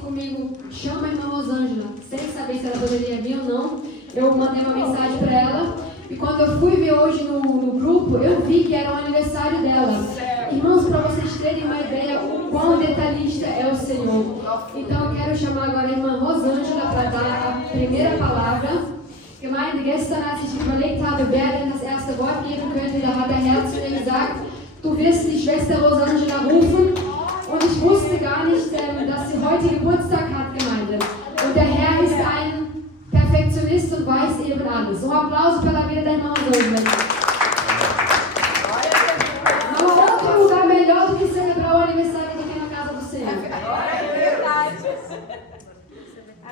comigo, chama a irmã Rosângela, sem saber se ela poderia vir ou não. Eu mandei uma mensagem para ela. E quando eu fui ver hoje no grupo, eu vi que era o aniversário dela. Irmãos, para vocês terem uma ideia o quão detalhista é o Senhor. Então eu quero chamar agora a irmã Rosângela para dar a primeira palavra. Gemeinde, gestern, als ich überlegt habe, wer denn das erste Wort geben könnte, da hat der Herr zu mir gesagt, du wirst die Schwester Rosângela rufen. Und ich wusste gar nicht, dass sie heute Geburtstag hat, Gemeinde. Und der Herr ist ein Perfektionist und weiß eben alles. Um aplauso pela vida da irmã Rosângela. Não há outro lugar melhor do que celebrar o aniversário do que na casa do Senhor.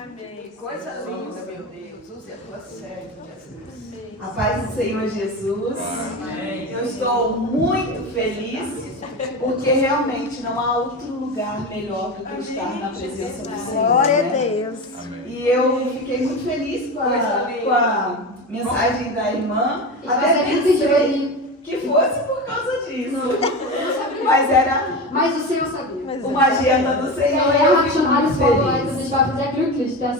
Amém. Coisa linda, meu Deus. Use a tua serva, Jesus. A paz do Senhor Jesus. Amém. Eu estou muito feliz, porque realmente não há outro lugar melhor do que estar na presença do Senhor. Glória a Deus. E eu fiquei muito feliz com a mensagem da irmã. Até pensei que fosse por causa disso. Mas era Mas o Senhor sabia. uma agenda do Senhor. Der E Herr eu hat fico schon alles muito vorbereitet und feliz. ich war sehr glücklich, dass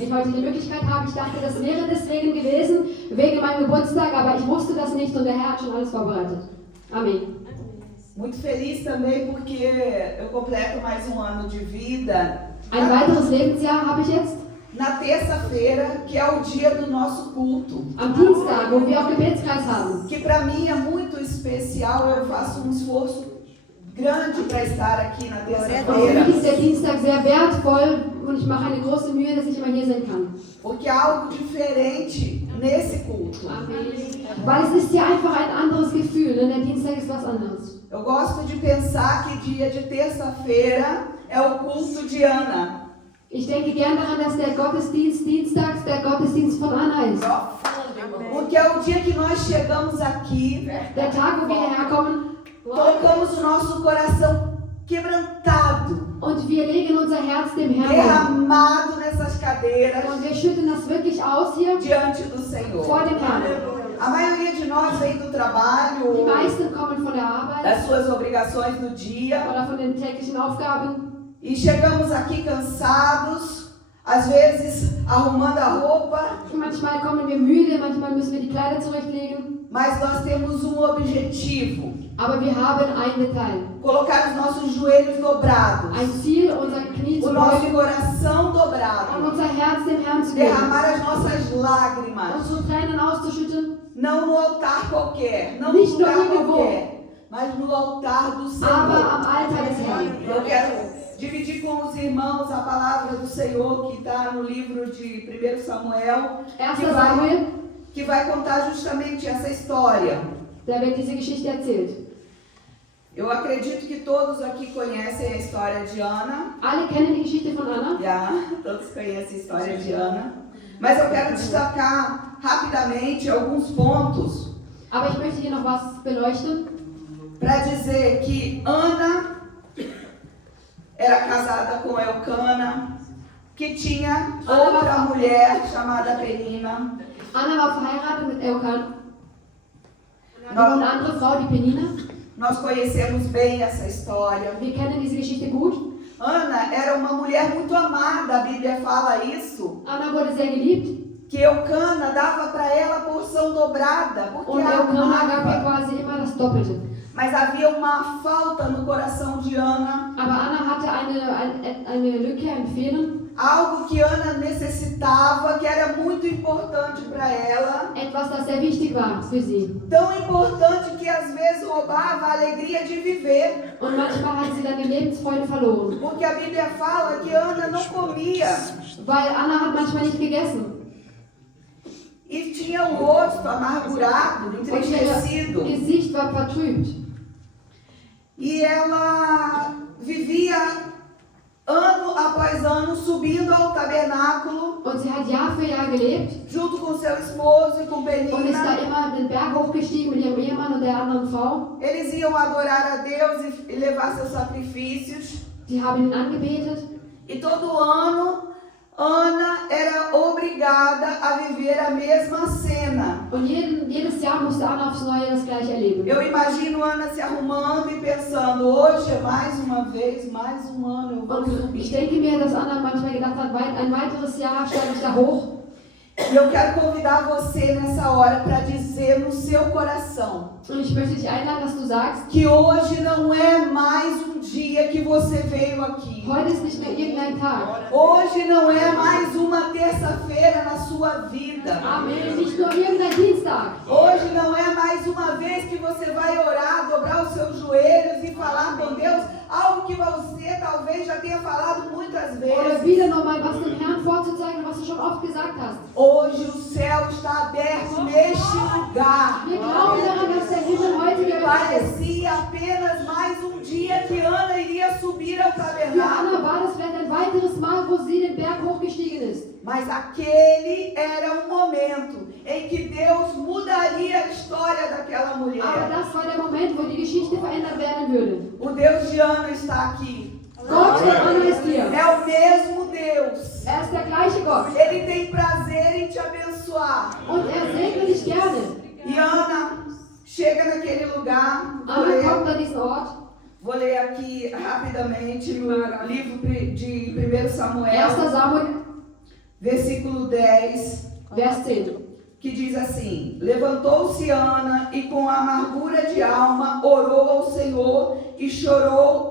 ich heute die Möglichkeit habe. Ich dachte, das wäre deswegen gewesen, wegen meinem Geburtstag, aber ich wusste das nicht und der Herr hat schon alles vorbereitet. Amém. Muito feliz também porque eu completo mais um ano de vida. Ein weiteres Lebensjahr habe ich jetzt. Na terça-feira, que é o dia do nosso culto. Am Dienstag, wo wir auch Gebetskreis haben. Que para mim é muito especial, eu faço um esforço grande para estar aqui na Und für terça-feira. mich ist der Dienstag sehr wertvoll und ich mache eine große Mühe, dass ich immer hier sein kann. Porque há algo diferente nesse culto. Amém. Weil es ist hier einfach ein anderes Gefühl, ne? Der Dienstag ist was anderes. Eu gosto de pensar que dia de terça-feira é o culto de Ana. Ich denke gern daran, dass der Gottesdienst dienstags der Gottesdienst von Anna ist. Porque é o dia que nós chegamos aqui, Der Tag, wo wir hierher kommen colocamos o nosso coração quebrantado, und wir legen unser Herz dem Herrn hin. derramado nessas cadeiras Und wir schütten das wirklich aus hier diante do Senhor. vor dem Herrn. A maioria de nós vem do Die trabalho, meisten kommen von der Arbeit das suas obrigações do dia, oder von den täglichen Aufgaben. e chegamos aqui cansados, às vezes arrumando a roupa, Manchmal kommen wir müde, manchmal müssen wir die Kleider zurechtlegen. mas nós temos um objetivo: Aber wir haben ein Detail. colocar os nossos joelhos dobrados, Ein Ziel, unser Knie o zu nosso beugen coração und dobrado, unser Herz dem Herrn zu geben. derramar as nossas lágrimas, Unsere Tränen auszuschütten, não no altar qualquer, não no Nicht nur lugar irgendwo. qualquer, mas no altar do aber Senhor. am Altar des Herrn. Eu quero dividir com os irmãos a palavra do Senhor que está no livro de 1 Samuel, 1. que Samuel, que vai contar justamente essa história. da wird diese Geschichte erzählt. Eu acredito que todos aqui conhecem a história de Ana. Alle kennen die Geschichte von Anna. Já, todos conhecem a história de Ana. Mas eu quero destacar rapidamente alguns pontos Aber ich möchte hier noch was beleuchten. para dizer que Ana era casada com Elcana, que tinha outra mulher chamada Penina. Anna war verheiratet mit Elkan. Und Nós, eine andere Frau, die Penina. nós conhecemos bem essa história. Wir kennen diese Geschichte gut. Ana era uma mulher muito amada, a Bíblia fala isso. Anna wurde sehr geliebt. Que Elcana dava para ela a porção dobrada, porque Und a Elkanah gab ihr amava. quasi immer das Doppelte. Mas havia uma falta no coração de Ana, Aber Anna hatte eine Lücke, ein Fehlen. algo que Ana necessitava, que era muito importante para ela, Etwas, das sehr wichtig war für sie. tão importante que às vezes roubava a alegria de viver, Und manchmal hat sie dann die Lebensfreude verloren. porque a Bíblia fala que Ana não comia Weil Anna hat manchmal nicht gegessen. e tinha o rosto amargurado, Und ihr entristecido, Gesicht war vertrübt. e ela vivia ano após ano subindo ao tabernáculo Und sie hat Jahr für Jahr gelebt junto com seu esposo e com und ist da Penina. immer den Berg hochgestiegen mit ihrem Ehemann und der anderen Frau. Eles iam adorar a Deus e levar seus sacrifícios. Die haben ihn angebetet. E todo ano, Ana era obrigada a viver a mesma cena. Und jedes Jahr musste Anna aufs Neue das Gleiche erleben. Eu imagino Ana se arrumando e pensando, hoje é mais uma vez, mais um ano, eu vou Und ich subir. denke mir, dass Anna manchmal gedacht hat, ein weiteres Jahr steige ich da hoch. E eu quero convidar você nessa hora para dizer no seu coração Und ich möchte dich einladen, dass du sagst, que hoje não é mais um dia que você veio aqui. heute ist nicht mehr irgendein Tag. Hoje não é mais uma terça-feira na sua vida. Amen. Nicht nur irgendein Dienstag. Hoje não é mais uma vez que você vai orar, dobrar os seus joelhos e falar com Deus algo que você talvez já tenha falado muitas Oder vezes. wieder nochmal was dem Herrn vorzuzeigen, was du schon oft gesagt hast. Hoje o céu está aberto neste lugar. Wir glauben daran, dass der Himmel heute geöffnet ist. Parecia apenas mais um dia que Ana iria subir ao Für tabernáculo. Anna war das vielleicht ein weiteres Mal, wo sie den Berg hochgestiegen ist. Mas aquele era o momento em que Deus mudaria a história daquela Aber mulher. das war der Moment, wo die Geschichte verändert werden würde. O Deus de Ana está aqui. Gott, der Anna ist hier. É o mesmo Deus. Er ist der gleiche Gott. Ele tem prazer em te abençoar. Und er segnet dich gerne. E Ana chega naquele lugar. Anna kommt an diesen Ort. Vou ler aqui rapidamente no livro de 1 Samuel, 1. Samuel, versículo 10, Vers 10. que diz assim: levantou-se Ana e com amargura de alma orou ao Senhor e chorou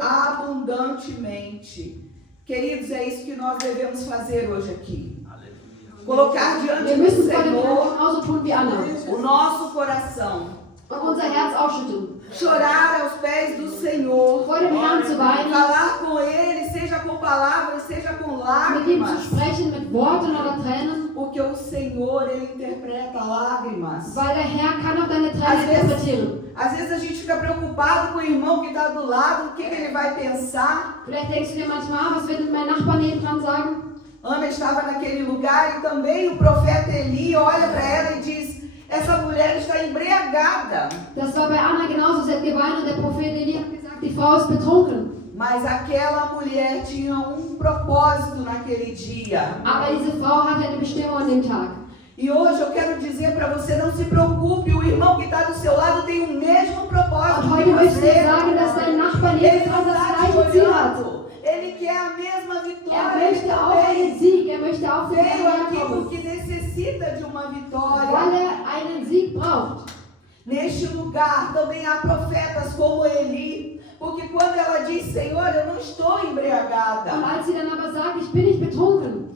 abundantemente. Queridos, é isso que nós devemos fazer hoje aqui. Colocar diante Wir do müssen vor dem Herrn Senhor genauso tun wie Anna. o nosso coração. Und unser Herz ausschütteln. Chorar aos pés do Senhor. Vor dem Herrn zu weinen. Falar com Ele, seja com palavras, seja com Mit ihm zu lágrimas. sprechen, mit Worten oder Tränen. Porque o Senhor, Ele interpreta lágrimas. Weil der Herr kann auch deine Às Tränen vezes, interpretieren. às vezes a gente fica preocupado com o irmão que está do lado, o que ele vai pensar. Vielleicht denkst du dir manchmal, was wird mein Nachbar nebendran sagen? Ana estava naquele lugar e também o profeta Eli olha para ela e diz: essa mulher está embriagada. Das war bei Anna genauso. Sie hat geweint und der Prophet Eli hat gesagt, die Frau ist betrunken. Mas aquela mulher tinha um propósito naquele dia. Aber diese Frau hatte eine Bestimmung an dem Tag. E hoje eu quero dizer para você, não se preocupe, o irmão que está do seu lado tem o mesmo propósito Und que heute möchte ich você. sagen, dass dein Nachbar Ele nebendran não das está te gleiche Ziel hat. olhando. Ele quer a mesma Er vitória. möchte auch einen Sieg, er möchte auch den Veio Herrn aqui kommen. porque necessita de uma Weil vitória. er einen Sieg braucht. Neste lugar também há profetas como Eli. Porque quando ela diz, Senhor, eu não estou Und embriagada. als sie dann aber sagt, ich bin nicht betrunken,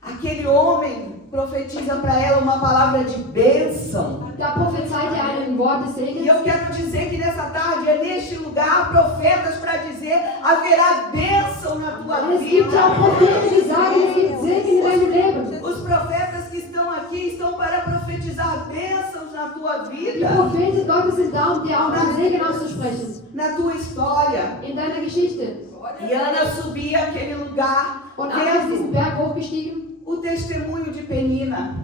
Aquele homem profetiza para ela uma palavra de bênção. da prophezeit er ein Wort des E Segens. eu quero dizer que nessa tarde, neste lugar, há profetas para dizer, haverá bênção na tua Und es gibt ja auch vida. Propheten, die sagen, es gibt Segen in deinem Leben. Os profetas que estão aqui estão para profetizar bênçãos na tua Die vida, Propheten Gottes sind da, um dir auch den Segen auszusprechen. na tua história. In deiner Geschichte. E Ana subia aquele lugar, Und Anna ist diesen vendo Berg hochgestiegen. o testemunho de Penina.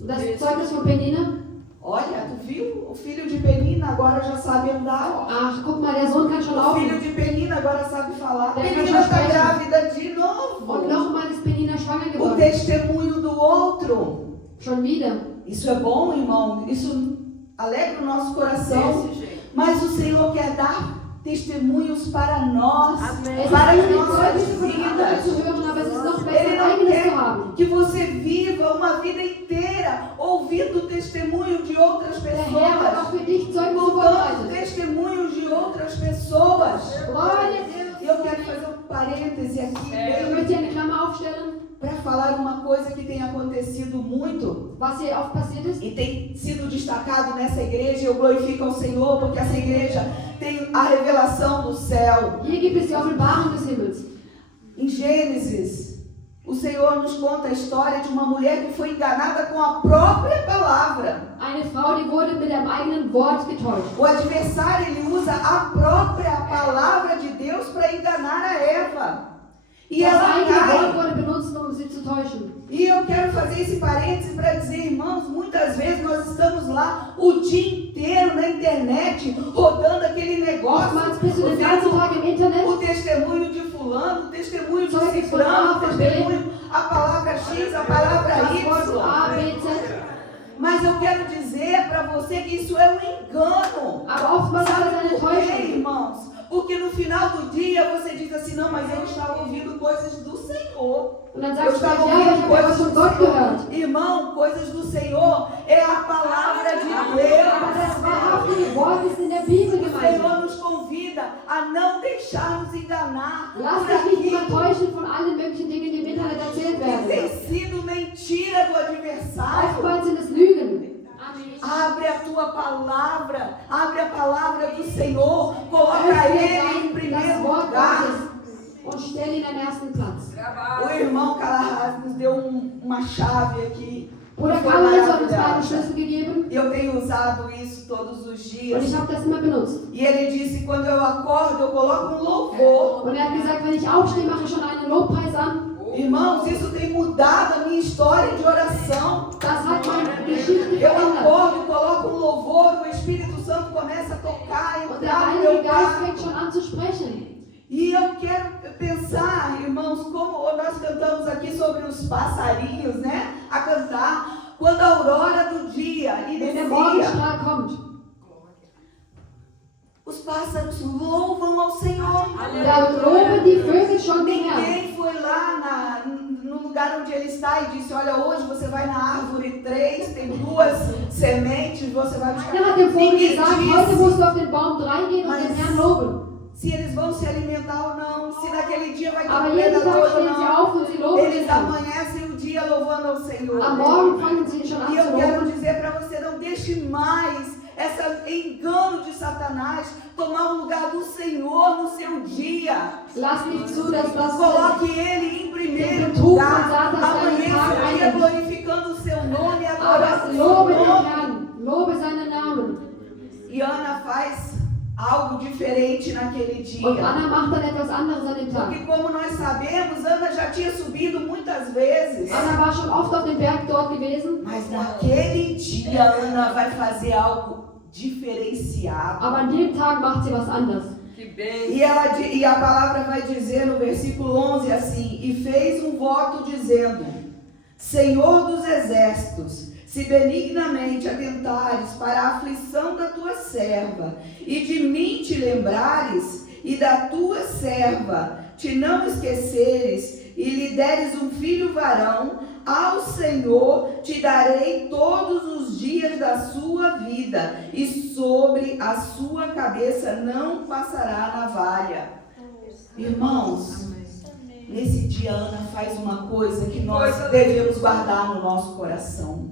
Das Zeugnis von Penina. Olha, tu viu? O filho de Penina agora já sabe andar. Ach, guck mal, der Sohn kann schon O filho laufen. de Penina agora sabe falar. Der Penina kann está sprechen. grávida de Und novo. nochmal ist Penina schwanger O geworden. testemunho do outro. Schon wieder. Isso é bom, irmão. Isso alegra o nosso coração. Mas o Senhor quer dar testemunhos para nós, Es para as ist nicht nossas Zeugnis von anderen zu vidas. hören, aber es ist noch besser, Ele ein não eigenes zu haben. quer que você viva uma vida inteira ouvindo o testemunho de outras Der Herr hat auch pessoas, für dich Zeugnis contando vorbereitet. testemunhos de outras pessoas. Glória a Deus. E eu quero fazer um parêntese aqui Ich bem möchte hier eine Klammer aufstellen, para falar uma coisa que tem acontecido muito was hier oft passiert ist. e tem sido destacado nessa igreja. Eu glorifico ao Senhor porque essa igreja tem a revelação do céu. Hier gibt es die Offenbarung des Himmels. Em Gênesis, o Senhor nos conta a história de uma mulher que foi enganada com a própria palavra. Eine Frau, die wurde mit ihrem eigenen Wort getäuscht. O adversário, ele usa a própria palavra de Deus para enganar a Eva. E Das ela eigene Wort cai. wurde benutzt, um sie zu täuschen. E eu quero fazer esse parêntese para dizer, irmãos, muitas vezes nós estamos lá o dia inteiro na internet, rodando aquele negócio, Oftmals bist du den ganzen ouvindo Tag im Internet. o testemunho de fulano, o testemunho de Zeuge ciclano, o von A, von B. testemunho, a palavra X, a palavra Das Wort A, Y. B, Z. Mas eu quero dizer para você que isso é um engano. Aber oftmals ist das Sabe eine por quê, Täuschung. irmãos? Porque no final do dia você diz assim, não, mas eu estava ouvindo coisas do Senhor. Und dann Eu sagst du, estava ja, aber ich ouvindo habe etwas coisas von do Gott Senhor. gehört. Irmão, coisas do Senhor é a palavra de Aber Deus. das wahrhaftige Wort ist in der Bibel, O Gemeinde. Senhor nos convida a não deixar nos enganar Lass por dich nicht aquilo übertäuschen von allen möglichen Dingen, die im Internet erzählt que tem werden. sido mentira do adversário. Oftmals sind es Lügen. Abre a tua palavra, abre a palavra do Senhor, coloca Ele em Das primeiro Wort lugar. Gottes und stell ihn an den ersten Platz. O irmão Calahás nos deu uma chave aqui. Bruder Foi Karl hat uns einen maravilhosa. Schlüssel gegeben Eu tenho usado isso todos os und dias. ich habe das immer benutzt. E ele disse, quando eu acordo, eu coloco um louvor. Und er hat gesagt, wenn ich aufstehe, mache ich schon einen Lobpreis an. Irmãos, isso tem mudado a minha história de oração. Das hat meine Geschichte Eu verändert. acordo, coloco um louvor, o Espírito Santo começa a tocar, Und der entrar no Heilige meu Geist quarto. fängt schon an zu sprechen. E eu quero pensar, irmãos, como nós cantamos aqui sobre os passarinhos, né? A cantar, quando a aurora do dia Wenn der inicia, Morgenstrahl kommt, os pássaros louvam ao Senhor. da loben die Vögel schon den Herrn. Ninguém foi lá no lugar onde ele está e disse, olha, hoje você vai na árvore 3, tem 2 sementes, você vai buscar. Er hat dem Vogel Ninguém gesagt, heute disse musst du auf den Baum 3 gehen und Mas- den Herrn loben. se eles vão se alimentar ou não, se naquele dia vai ter Aber um jeden Tag predador ou stehen sie não. auf und sie loben den Eles Herrn. amanhecem o dia louvando ao Senhor. Am Morgen fangen sie schon an E eu zu quero loben. dizer para você, não deixe mais esse engano de Satanás tomar o lugar do Senhor no seu dia. Lass nicht zu, dass das Coloque Ele em primeiro Betrug lugar. von Satan Amanheça seinen o Tag dia ein. glorificando o seu nome, Aber adorando o lobe seu den nome. Herrn, lobe seinen Namen. E Ana faz algo diferente naquele dia. Und Anna macht dann etwas anderes an dem Tag. Porque como nós sabemos, Ana já tinha subido muitas vezes. Anna war schon oft auf dem Berg dort gewesen, Mas naquele dia, Ana vai fazer algo diferenciado. aber an dem Tag macht sie was anderes. E a palavra vai dizer no versículo 11 assim: e fez um voto dizendo: Senhor dos exércitos, se benignamente atentares para a aflição da tua serva, e de mim te lembrares, e da tua serva te não esqueceres, e lhe deres um filho varão, ao Senhor te darei todos os dias da sua vida, e sobre a sua cabeça não passará navalha. Irmãos, nesse dia Ana faz uma coisa que nós devemos guardar no nosso coração.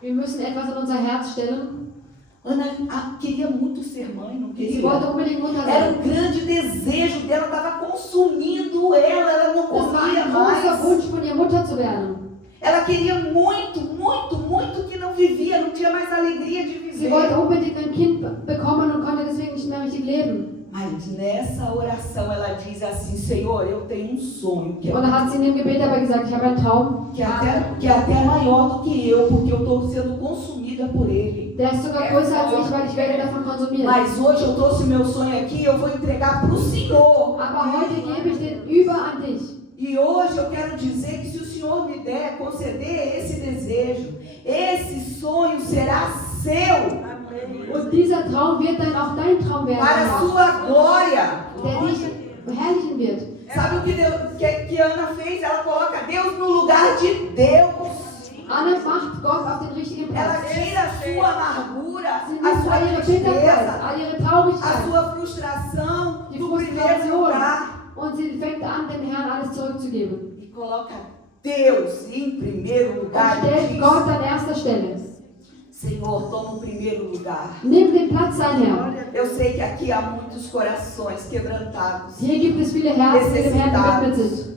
Wir müssen etwas an unser Herz stellen. Ana queria muito ser mãe, não Sie queria? wollte unbedingt Mutter Era sein. um grande desejo dela, estava consumindo ela não Das war comia ein großer mais. Wunsch von ihr, Mutter zu werden. Ela queria muito, muito, muito que não vivia, não tinha mais alegria de Sie wollte viver. unbedingt ein Kind bekommen und konnte deswegen nicht mehr richtig leben. Mas nessa oração ela diz assim: Senhor, eu tenho um sonho que Und da hat sie in dem Gebet aber gesagt, ich habe einen Traum, é até maior do que eu, porque eu estou sendo consumida por ele. der ist sogar größer als ich, weil ich werde davon konsumiert. Mas hoje eu trouxe meu sonho aqui, eu vou entregar para o Senhor. Aber heute gebe ich den über an dich. E hoje eu quero dizer que se o Senhor me der, conceder esse desejo, esse sonho será seu, Und dieser Traum wird dann auch dein Traum werden, para a sua glória. der dich verherrlichen wird. Sabe o que Ana fez? Ela coloca Deus no lugar de Deus. Anna macht Gott auf den richtigen Ela Platz. tira a sua amargura, Sie a nimmt sua all ihre Bitterkeit, tristeza, all ihre a Traurigkeit sua frustração Die no primeiro Frustration. lugar und sie fängt an, dem Herrn alles zurückzugeben. e coloca Deus em primeiro Und lugar. E stellt diz, Gott an erster Stelle. Senhor, toma o primeiro lugar. Nimm den Platz ein, Herr. Eu sei que aqui há muitos corações quebrantados. Hier gibt es viele Herzen, die dem Herrn gewidmet sind.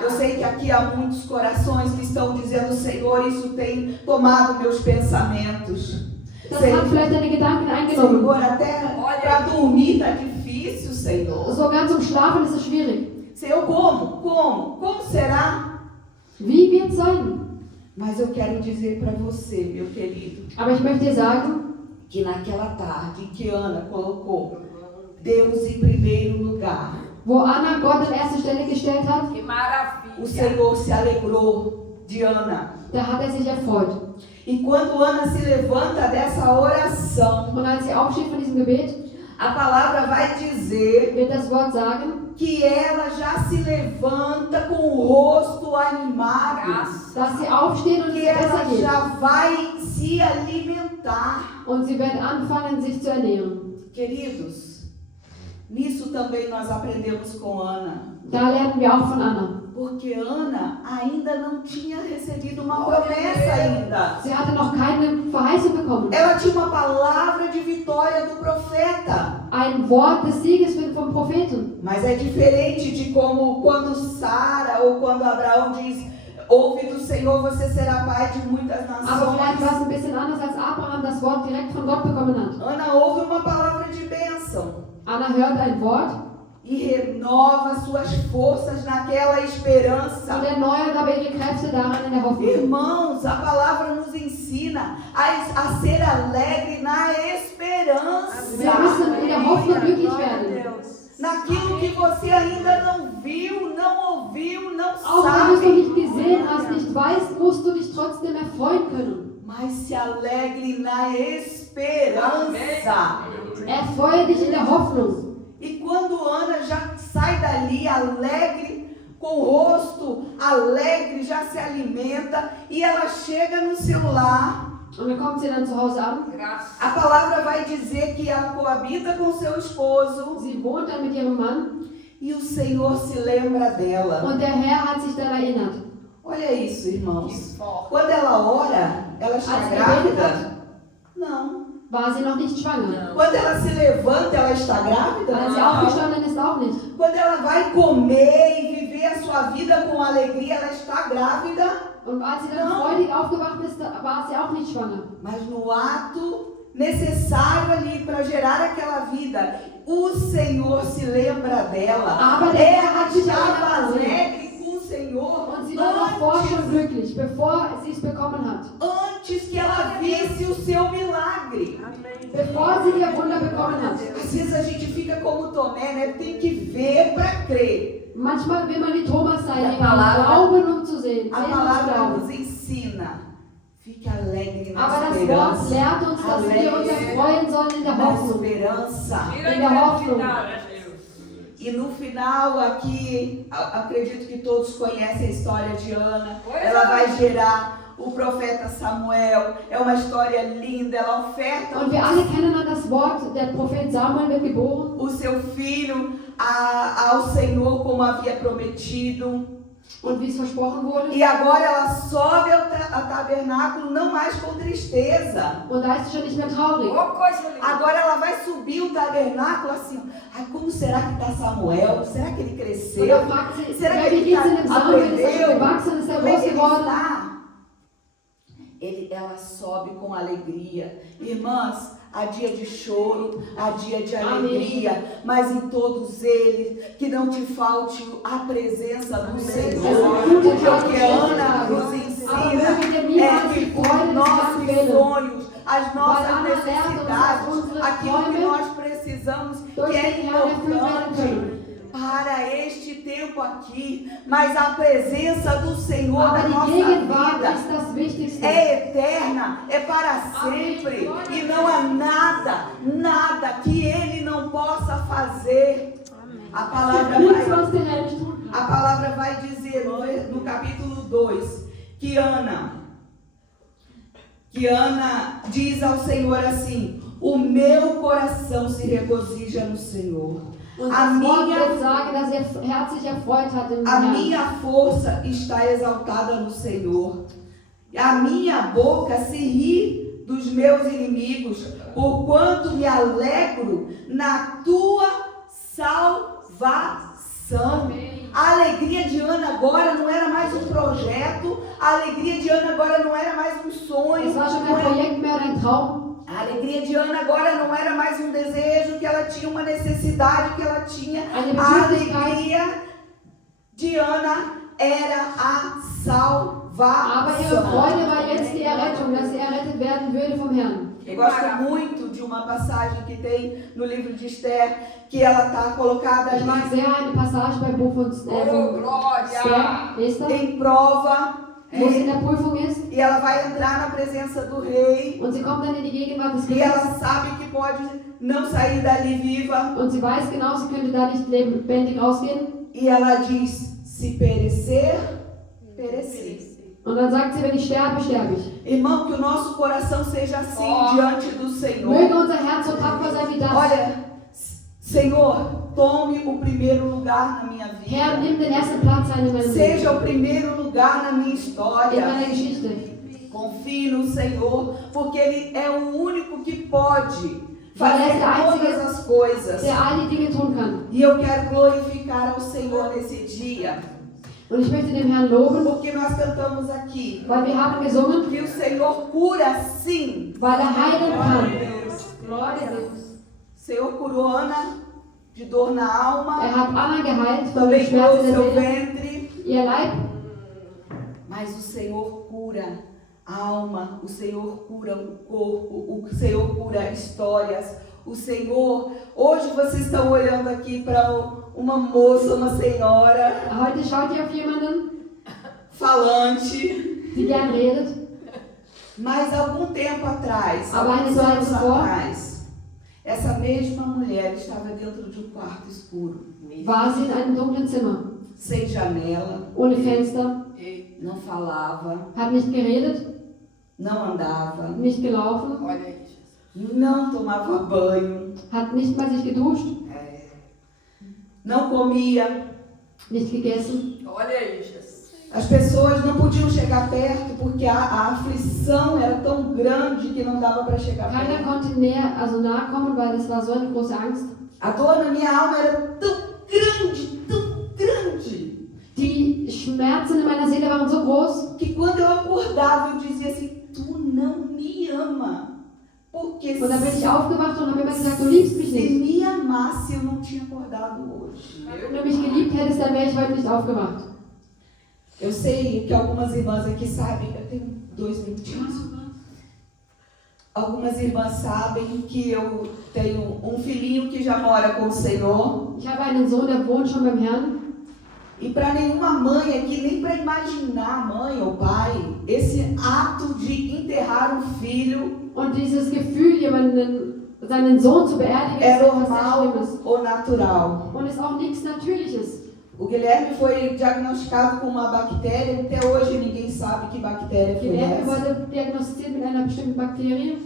Eu sei que aqui há muitos corações que estão dizendo, Senhor, isso tem tomado meus pensamentos. Das hat vielleicht deine Gedanken eingenommen. Senhor, até para dormir está difícil, Senhor. Sogar zum Schlafen ist es schwierig. Senhor, como será? Wie wird es sein? Mas eu quero dizer para você, meu querido, Aber ich möchte dir sagen, que naquela tarde que Ana colocou Deus em primeiro lugar, wo Anna Gott an erste Stelle gestellt hat, o Senhor se alegrou de Ana. Da hat sich erfreut. E quando Ana se levanta dessa oração, Und als sie aufsteht von diesem Gebet, a palavra vai dizer wird das Wort sagen, que ela já se levanta com o rosto animado, dass sie aufstehen und que es besser ela geht. já vai se alimentar. Und sie werden anfangen, sich zu ernähren. Queridos, nisso também nós aprendemos com Ana. Da lernen wir auch von Anna. Porque Ana ainda não tinha recebido uma promessa ainda. Sie hatte noch keine Verheißung bekommen. Ela tinha uma palavra de vitória do profeta. Ein Wort des Sieges vom Propheten. Mas é diferente de como quando Sara ou quando Abraão diz: ouve do Senhor, você será pai de muitas Aber vielleicht war es nações. ein bisschen anders, als Abraham das Wort direkt von Gott bekommen hat. Ana ouve uma palavra de bênção Anna hört ein Wort e renova suas forças naquela esperança. und erneuert aber ihre Kräfte daran in der Hoffnung. Irmãos, a palavra nos ensina a ser alegre na Wir esperança. müssen in der Hoffnung glücklich werden. Naquilo que você ainda não viu, não ouviu, não Auch wenn du es noch sabe. nicht gesehen hast, nicht weißt, musst du dich trotzdem erfreuen können. Mas se alegre na esperança. Erfreue dich in der Hoffnung. E quando Ana já sai dali alegre, com o rosto alegre, já se alimenta e ela chega no seu lar, Und dann kommt sie dann zu Hause an. a palavra vai dizer que ela coabita com seu esposo Sie wohnt dann mit ihrem Mann e o Senhor se lembra dela. und der Herr hat sich daran erinnert. Olha isso, irmãos. Quando ela ora, ela está Als grávida? Não. War sie noch nicht schwanger. Quando ela se levanta, ela está grávida? Als sie aufgestanden ist, auch nicht. Quando ela vai comer e viver a sua vida com alegria, ela está grávida? Und als sie dann freudig aufgewacht ist, war sie auch nicht schwanger. Mas no ato necessário ali para gerar aquela vida, o Senhor se lembra dela. Aber der Herr Ela hat sich estava erinnert. alegre com o Senhor Und sie war davor schon antes, glücklich, bevor sie es bekommen hat. antes que ela visse o seu milagre. Bevor sie ihr Wunder bekommen hat. Às vezes a gente fica como Tomé, né? Tem que ver para crer. Manchmal will man wie Thomas sein, A palavra- glauben, um zu sehen. A Sehen, um zu palavra glauben. nos ensina. Fique alegre na Aber das Wort esperança. lehrt uns, dass wir uns erfreuen sollen in der Na Hoffnung. esperança. In der Hoffnung. E no final aqui, acredito que todos conhecem a história de Ana. Ela vai gerar o profeta Samuel. É uma história linda. Ela oferta Und wir alle kennen dann das Wort, der Prophet Samuel wird geboren. o seu filho ao Senhor como havia prometido. Und wie es versprochen wurde. E agora ela sobe ao tabernáculo não mais com tristeza. Und da ist sie schon nicht mehr traurig. Agora ela vai subir o tabernáculo assim. Ai, como será que está Samuel? Será que ele Und cresceu? da fragt sie, Será ja, que wie ele geht's in dem Samuel? Ist er schon aprendeu? gewachsen? Ist er Como é groß que ele geworden? está? Ela sobe com alegria. Irmãs, há dia de choro, há dia de alegria, mas em todos eles, que não te falte a presença do Senhor. Porque o que Ana nos ensina é que os nossos sonhos, as nossas necessidades, aquilo que nós precisamos, que é importante para este tempo aqui, mas a presença do Senhor Aber na die nossa Gegenwart vida ist das Wichtigste. é eterna, é para sempre, e não há nada que Ele não possa fazer. A palavra Nichts, vai, was der Herr nicht tun kann. a palavra vai dizer no capítulo 2 que Ana diz ao Senhor assim: o meu coração se regozija no Senhor. Und A das Wort minha wird sagen, dass ihr Herz sich erfreut hat im A Herrn. minha força está exaltada no Senhor. A minha boca se ri dos meus inimigos, porquanto me alegro na tua salvação. A alegria de Ana agora não era mais um projeto, a alegria de Ana agora não era mais um sonho. Es war schon kein Projekt mehr oder ein Traum. A alegria de Ana agora não era mais um desejo que ela tinha, uma necessidade que ela tinha. A alegria de Ana era a Aber ihre salvação. Freude war jetzt die Errettung, dass sie errettet werden würde vom Herrn. Eu gosto muito de uma passagem que tem no livro de Esther, que ela está colocada Ich mag ali sehr eine Passage beim Buch von Esther. em prova. wo sie in der Prüfung ist. E ela vai entrar na presença do rei. Und sie kommt dann in die Gegenwart des E Königs. ela sabe que pode não sair dali viva. Und sie weiß genau, sie könnte da nicht lebendig rausgehen. E ela diz: se perecer, pereci. Und dann sagt sie, wenn ich sterbe, sterbe ich. Irmão, que o nosso coração seja assim diante do Senhor. Möge unser Herz so tapfer sein wie das. Olha, Senhor, tome o primeiro lugar na minha Herr, vida. nimm den ersten Platz ein in meinem Leben, Seja o primeiro lugar na minha in história. meiner Geschichte. Confie no Senhor, porque Ele é o único que pode fazer Ele é o todas único as coisas. Der all die Dinge tun kann. E eu quero glorificar ao Senhor nesse dia, Und ich möchte dem Herrn loben, porque nós cantamos aqui weil wir haben gesungen, que o Senhor cura sim. weil er heilen kann. Glória a Deus. O Senhor curou Ana de dor na alma, Er hat Anna geheilt von também den curou Schmerzen der seu Seele. ventre, Ihr Leib, mas o Senhor cura a alma, o Senhor cura o corpo, o Senhor cura histórias. O Senhor, hoje vocês estão olhando aqui para uma moça, uma senhora heute schaut ihr auf jemanden, falante, die gern redet. mas algum tempo atrás, Aber alguns eine Zeit anos zuvor, atrás, essa mesma mulher estava dentro de um quarto escuro, war sie in einem dunklen Zimmer, sem janela, ohne Fenster, não falava, hat nicht geredet, não andava, nicht gelaufen, não tomava banho, hat nicht mal sich geduscht, não comia. nicht gegessen. Olha aí, Jesus. As pessoas não podiam chegar perto porque a aflição era tão grande que não dava para chegar Keiner perto. konnte näher, also nahe kommen, weil das war so eine große Angst. A dor na minha alma era tão grande, Die Schmerzen in meiner Seele waren so groß, que quando eu acordava eu dizia assim: tu não me ama. Porque und dann bin ich aufgewacht und habe immer gesagt, du liebst mich se nicht. me amasse eu não tinha acordado hoje. Wenn du mich geliebt hättest, dann wäre ich heute nicht aufgewacht. Eu sei que algumas irmãs aqui sabem, eu tenho 2 minutinhos. Algumas irmãs sabem que eu tenho um filhinho que já mora com o Senhor. Ich habe einen Sohn, der wohnt schon beim Herrn. E para nenhuma mãe aqui, nem para imaginar, mãe ou pai, esse ato de enterrar um filho Und dieses Gefühl, seinen Sohn zu beerdigen, é ist etwas sehr normal Schlimmes. ou natural. Und ist auch nichts Natürliches. O Guilherme foi diagnosticado com uma bactéria, até hoje ninguém sabe que bactéria foi Guilherme essa. wurde diagnostiziert mit einer bestimmten Bakterie.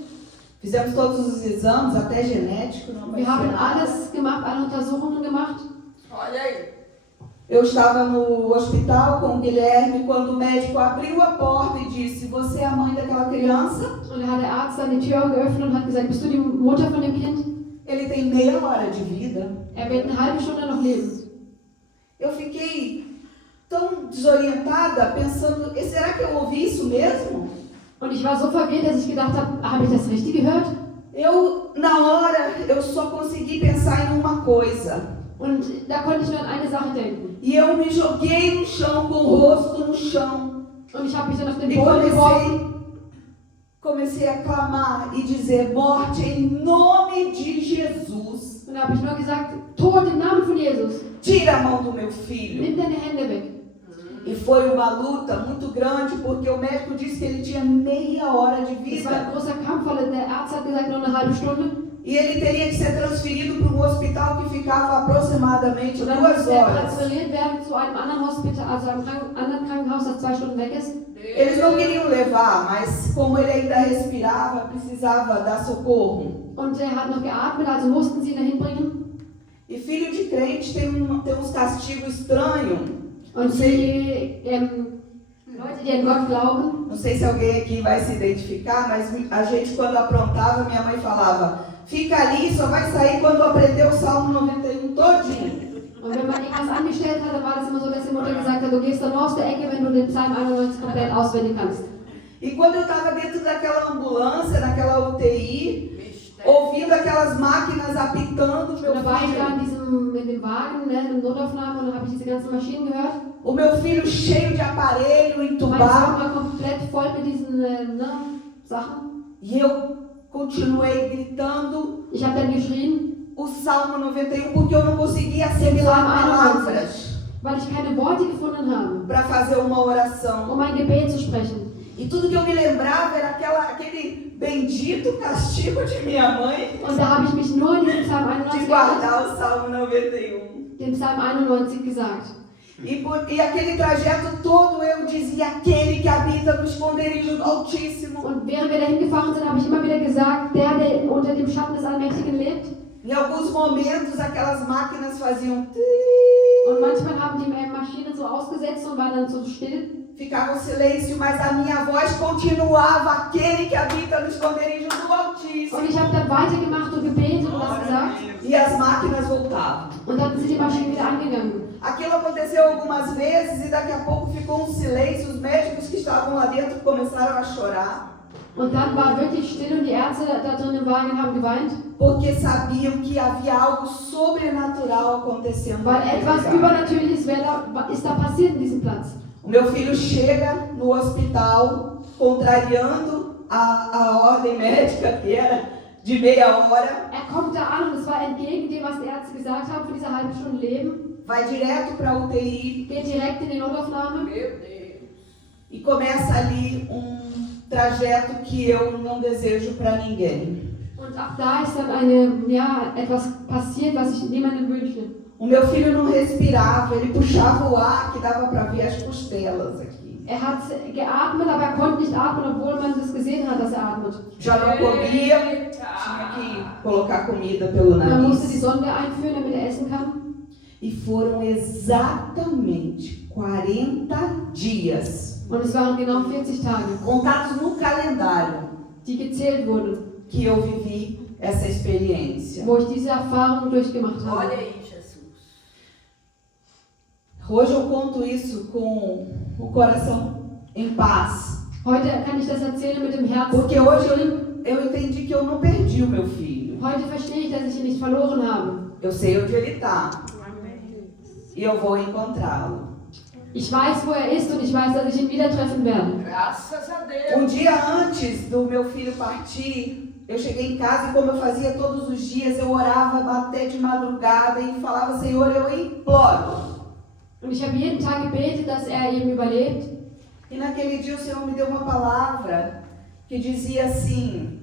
Fizemos todos os exames, até genético, não vai Wir haben ser nada. alles gemacht, alle Untersuchungen gemacht. Olha aí. Eu estava no hospital com o Guilherme quando o médico abriu a porta e disse: você é a mãe daquela criança? Und da hat der Arzt dann die Tür geöffnet und hat gesagt, bist du die Mutter von dem Kind? Ele tem meia hora de vida. Er wird eine halbe Stunde noch leben. Eu fiquei tão desorientada, pensando: será que eu ouvi isso mesmo? Und ich war so verwirrt, dass ich gedacht habe ich das richtig gehört? Na hora, eu só consegui pensar em uma coisa. Und da konnte ich nur an eine Sache denken. E eu me joguei no chão, com o rosto no chão. Und ich habe mich dann auf den E Boden geworfen comecei a clamar e dizer: morte em nome de Jesus. und da habe ich nur gesagt, Tod im Namen von Jesus. Tira a mão do meu filho. Nimm deine Hände weg. E foi uma luta muito grande, porque o médico disse que ele tinha meia hora de Es war ein vida. großer Kampf, weil der Arzt hat gesagt, nur eine halbe Stunde. E ele teria que ser transferido para um hospital que ficava aproximadamente Und dann 2 musste er horas. transferiert werden zu einem anderen Hospital, also einem anderen Krankenhaus, das 2 Stunden weg ist. Eles não queriam levar, mas como ele ainda respirava, precisava dar socorro. Und er hat noch geatmet, also mussten sie ihn dahin bringen. E filho de crente tem uns castigos estranhos. Und die Leute, die an Gott glauben, Não sei se alguém aqui vai se identificar, mas a gente quando aprontava, minha mãe falava: fica ali, só vai sair quando aprender o Salmo 91 todinho. und wenn man irgendwas angestellt hat, dann war das immer so, dass die Mutter gesagt hat, du gehst dann nur aus der Ecke, wenn du den Psalm 91 komplett auswendig kannst. E quando eu estava dentro daquela ambulância, naquela UTI, ouvindo aquelas máquinas apitando o meu Und da war ich da filho, in dem Wagen, ne, in der Notaufnahme, und dann habe ich diese ganzen Maschinen gehört. o meu filho cheio de aparelho, Mein Sohn entubado, war komplett voll mit diesen Sachen. e eu continuei gritando Ich habe dann geschrien, o Salmo 91 porque eu não conseguia assimilar palavras. weil ich keine Worte gefunden habe, para fazer uma oração. um ein Gebet zu sprechen. E tudo que eu me lembrava era aquele bendito castigo de minha mãe Und da habe ich mich nur in diesem Psalm de 91 guardar o Salmo 91. den Psalm 91 gesagt. E aquele trajeto todo eu dizia, aquele que habita no esconderijo do Altíssimo. Und während wir dahin gefahren sind, habe ich immer wieder gesagt, der unter dem Schatten des Allmächtigen lebt. Em alguns momentos aquelas máquinas faziam Und manchmal haben die Maschinen so ausgesetzt und waren dann so still. ficava um silêncio, mas a minha voz continuava, aquele que habita no esconderijo do Altíssimo. Und ich habe dann weitergemacht und gebetet und das gesagt. E as máquinas voltavam. Und dann sind die Maschinen wieder angegangen. Aquilo aconteceu algumas vezes e daqui a pouco ficou um silêncio. Os médicos que estavam lá dentro começaram a chorar. Und dann war wirklich still und die Ärzte da drin im Wagen haben geweint. Porque sabiam que havia algo sobrenatural acontecendo. Weil etwas Übernatürliches ist da passiert in diesem Platz. O meu filho chega no hospital, contrariando a ordem médica, que era de meia hora. Kommt da an und es war entgegen dem, was die Ärzte gesagt haben, für diese halbe Stunde Leben. Vai direto para a UTI. Geht direkt in die Notaufnahme. Meu Deus. E começa ali trajeto que eu não desejo para ninguém. Und ab da ist dann etwas passiert, was ich niemandem wünsche. O meu filho não respirava, ele puxava o ar que dava para ver as costelas aqui. Hat geatmet, aber konnte nicht atmen, obwohl man das gesehen hat, dass atmet. Já não comia, tinha que colocar comida pelo Man musste die nariz. Sonde einführen, damit essen kann. E foram exatamente 40 dias, Und es waren genau 40 Tage, contados no calendário, die gezählt wurden, que eu vivi essa experiência. wo ich diese Erfahrung durchgemacht Olha habe. aí, Jesus. Hoje eu conto isso com o coração em paz, Heute kann ich das erzählen mit dem Herzen. porque hoje eu entendi que eu não perdi o meu filho. Heute verstehe ich, dass ich ihn nicht verloren habe. Eu sei onde ele está e eu vou encontrá-lo. Ich weiß, wo er ist und ich weiß, dass ich ihn wieder treffen werde. Graças a Deus. Um dia antes do meu filho partir, eu cheguei em casa e como eu fazia todos os dias, eu orava até de madrugada e falava, Senhor, eu imploro. Und ich habe jeden Tag gebetet, dass er eben überlebt. E naquele dia o Senhor me deu uma palavra que dizia assim,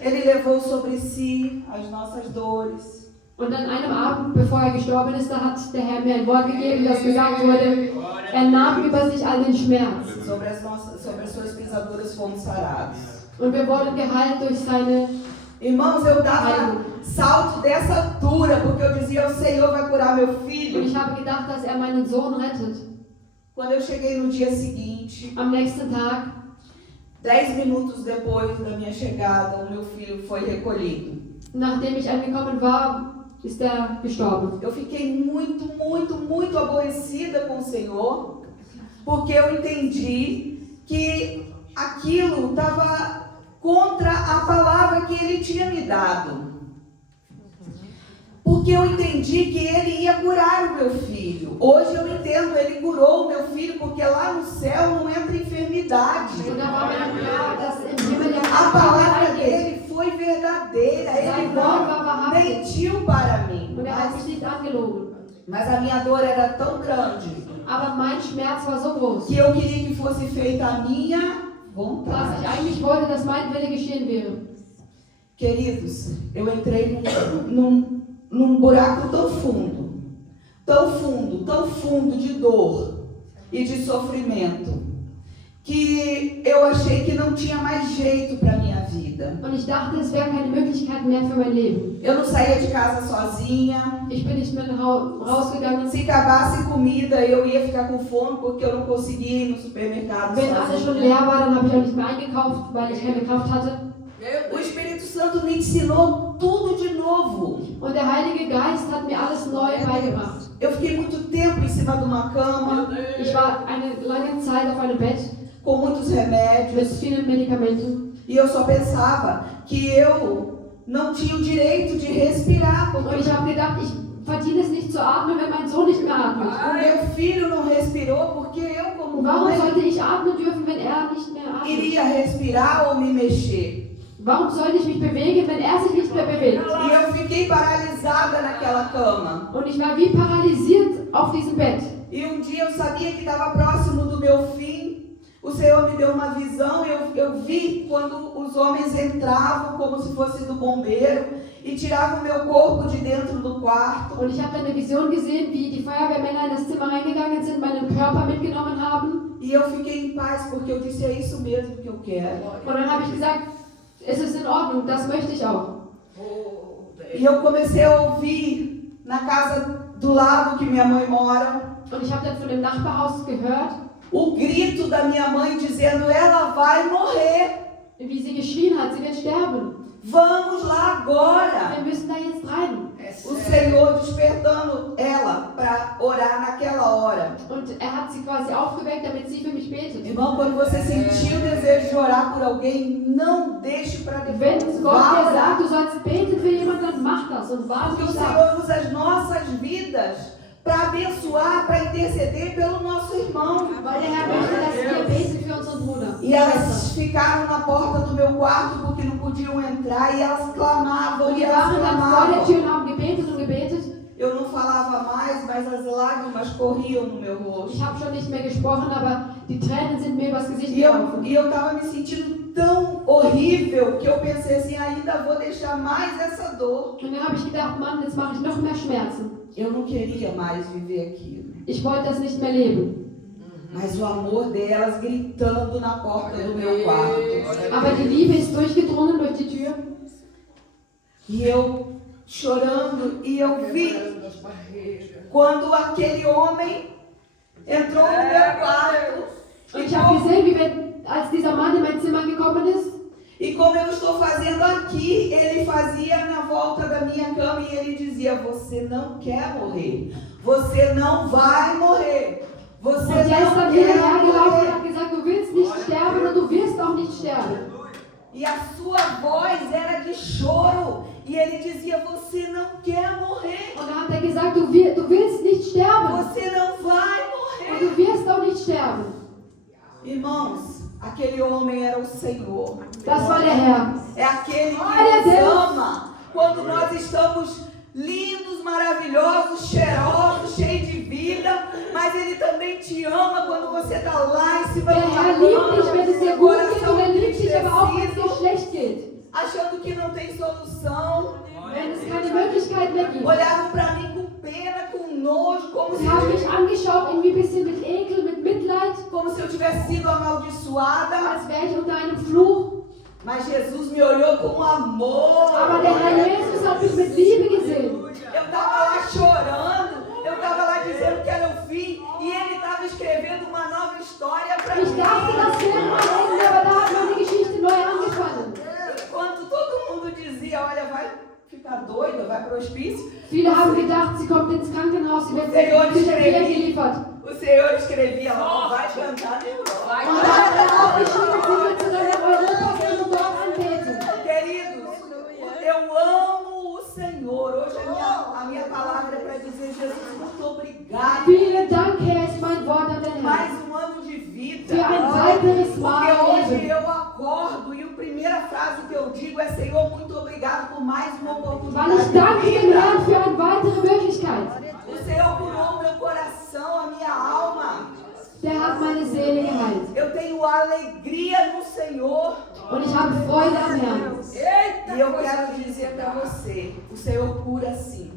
Ele levou sobre si as nossas dores. Und an einem Abend, bevor er gestorben ist, da hat der Herr mir ein Wort gegeben, das gesagt wurde, er nahm über sich all den Schmerz. Sobre as suas pisaduras fomos sarados. Und wir wurden geheilt durch seine... Irmãos, eu dava salto dessa altura, porque eu dizia, o Senhor vai curar meu Und filho. ich habe gedacht, dass er meinen Sohn rettet. Quando eu cheguei no dia seguinte, Am nächsten Tag, 10 minutos depois da minha chegada, o meu filho foi recolhido. nachdem ich angekommen war, ist er gestorben. Eu fiquei muito aborrecida com o Senhor, porque eu entendi que aquilo estava contra a palavra que Ele tinha me dado. Porque eu entendi que Ele ia curar o meu filho. Hoje eu entendo, Ele curou o meu filho, porque lá no céu não entra enfermidade. Und da war mir klar, dass im Himmel der A palavra eingeht. dele foi verdadeira, Ele não mentiu para mim. Und er hat sich nicht angelogen. Mas a minha dor era tão grande Aber mein Schmerz war so groß, que eu queria que fosse feita a minha dass ich vontade. eigentlich wollte, dass mein Wille geschehen wäre. Queridos, eu entrei num buraco tão fundo de dor e de sofrimento, que eu achei que não tinha mais jeito para minha vida. Und ich dachte, es wäre keine Möglichkeit mehr für mein Leben. Eu não saía de casa sozinha. Ich bin nicht mehr rausgegangen. Se acabasse comida, eu ia ficar com fome porque eu não conseguia ir no supermercado Wenn alles schon sozinha. leer war, dann habe ich auch nicht mehr eingekauft, weil ich keine Kraft hatte. O Espírito Santo me ensinou tudo de novo. Und der Heilige Geist hat mir alles neu beigebracht. Eu fiquei muito tempo em cima de uma cama, Ich war eine lange Zeit auf einem Bett com muitos mit remédios, vielen Medikamenten. e eu só pensava que eu não tinha o direito de respirar, Und porque ich habe gedacht, ich verdiene es nicht zu atmen, wenn mein Sohn nicht mehr atmet. o meu filho não respirou, porque eu, como Warum mãe, sollte ich atmen dürfen, wenn er nicht mehr atmet? iria respirar ou me mexer. Warum sollte ich mich bewegen, wenn er sich nicht mehr bewegt? E eu fiquei paralisada naquela cama. Und ich war wie paralysiert auf diesem Bett. E um dia eu sabia que estava próximo do meu fim. O Senhor me deu uma visão. Eu vi quando os homens entravam como se fosse do bombeiro e tiravam o meu corpo de dentro do quarto. Und ich habe dann eine Vision gesehen, wie die Feuerwehrmänner in das Zimmer reingegangen sind, meinen Körper mitgenommen haben. E eu fiquei em paz porque eu disse, é isso mesmo que eu quero. Und dann habe ich gesagt, es ist in Ordnung, das möchte ich auch. E eu comecei a ouvir na casa do lado que minha mãe mora, Und ich habe dann von dem Nachbarhaus gehört, o grito da minha mãe dizendo, ela vai morrer. wie sie geschrien hat, sie wird sterben. Vamos lá agora. Wir müssen da jetzt rein. O Senhor despertando ela para orar naquela hora. Und hat sie quasi aufgeweckt, damit sie für mich betet. Irmão, quando você sentir o desejo de orar por alguém, não deixe para Wenn depois. Gott Vá dir orar. sagt, du sollst beten für jemanden, dann mach das und warte Porque o nicht ab. Senhor usa as nossas vidas para abençoar, para interceder pelo nosso irmão. Weil der Herr möchte, dass wir beten für unseren Bruder. E elas ficaram na porta do meu quarto porque não podiam entrar e elas clamavam Und e wir elas waren dann vor der clamavam. Tür und haben gebetet und gebetet. Eu não falava mais, mas as lágrimas corriam no meu rosto. Ich habe schon nicht mehr gesprochen, aber die Tränen sind mir übers Gesicht E gelaufen. eu estava me sentindo tão horrível que eu pensei assim, ainda vou deixar mais essa dor. Und dann habe ich gedacht, Mann, jetzt mache ich noch mehr Schmerzen. Eu não queria mais viver aquilo. Ich wollte das nicht mehr leben. Mas o amor delas gritando na porta do meu quarto. Aber die Liebe ist durchgedrungen durch die Tür. E eu chorando, e eu vi quando aquele homem entrou no meu quarto. Und ich habe gesehen, wie als dieser Mann in mein Zimmer gekommen ist. E como eu estou fazendo aqui, ele fazia na volta da minha cama e ele dizia, você não quer morrer, você não vai morrer, você Und er ist não dann wieder quer hergelaufen und morrer. hat gesagt, du willst nicht sterben und du wirst auch nicht sterben. E a sua voz era de choro e ele dizia, você não quer morrer, Und dann hat er gesagt, du willst nicht sterben você não vai und morrer. du wirst auch nicht sterben. Irmãos, aquele homem era o Senhor. Das war der Herr. É aquele que Glória a nos Deus. ama quando nós estamos lindos, maravilhosos, cheirosos, cheios de vida, mas Ele também te ama quando você está lá em cima Der do Herr liebt dich, wenn es dir seu gut geht, und coração er liebt dich aber auch, wenn es dir entristecido, schlecht geht. achando que não tem solução. Wenn es keine Möglichkeit mehr gibt. Olhavam para mim com pena, com nojo, como Sie haben mich angeschaut, irgendwie ein bisschen mit Ekel, mit Mitleid, se eu tivesse sido amaldiçoada. als wäre ich unter einem Fluch. Mas Jesus me olhou com amor. Aber der Herr Jesus hat mich mit Liebe gesehen. Eu estava lá chorando, eu estava lá dizendo que era o fim, e Ele estava escrevendo uma nova história para Ich dachte, mim. das wäre mein Ende, aber da hat meine Geschichte neu angefangen. Enquanto todo mundo dizia, olha, vai ficar doida, vai para o hospício, Viele haben gedacht, sie kommt ins Krankenhaus, sie wird Senhor, psychiatrisch geliefert. o Senhor escrevia lá, vai cantar na Europa. Und da hat er aufgeschrieben, sie wird sogar nach Europa gehen und dort anbeten. Queridos, eu amo o Senhor. Hoje a minha palavra é para dizer, Jesus, muito obrigado. Vielen Dank, Herr, ist mein Wort an den Herrn. Mais ano de vida. Für ein weiteres Mal Porque hoje Leben. eu acordo e a primeira frase que eu digo é, Senhor, muito obrigado por mais uma oportunidade Weil ich danke de dem vida. Herrn für eine weitere Möglichkeit. O Senhor curou meu coração, a minha alma. Der hat meine Seele geheilt. Eu tenho alegria no Senhor. Und ich habe Freude am Herrn. E eu quero dizer para você, o Senhor cura sim.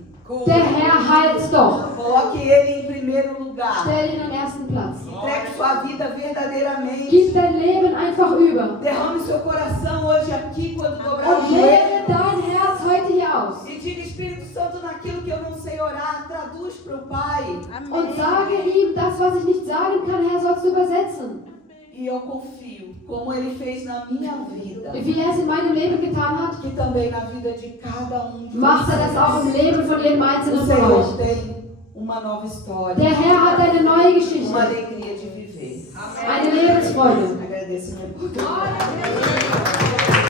Der Herr heilt doch. Coloque Ele em primeiro lugar. Stell ihn am ersten Platz. Entregue sua vida verdadeiramente. Gib dein Leben einfach über. Derrame seu coração hoje aqui quando dobrar o Und lebe joelho. dein Herz heute hier aus. E diga, Espírito Santo, naquilo que eu não sei orar, traduz para o Pai. Und sage ihm, das, was ich nicht sagen kann, Herr, sollst du übersetzen. E eu confio, como Ele fez na minha vida, Wie er es in meinem Leben getan hat, que também na vida de cada de macht er das auch im Leben von jedem O Einzelnen von Senhor euch. tem uma nova história, Der Herr hat eine neue Geschichte. uma alegria de viver. Eine Lebensfreude. Agradeço, meu Pai.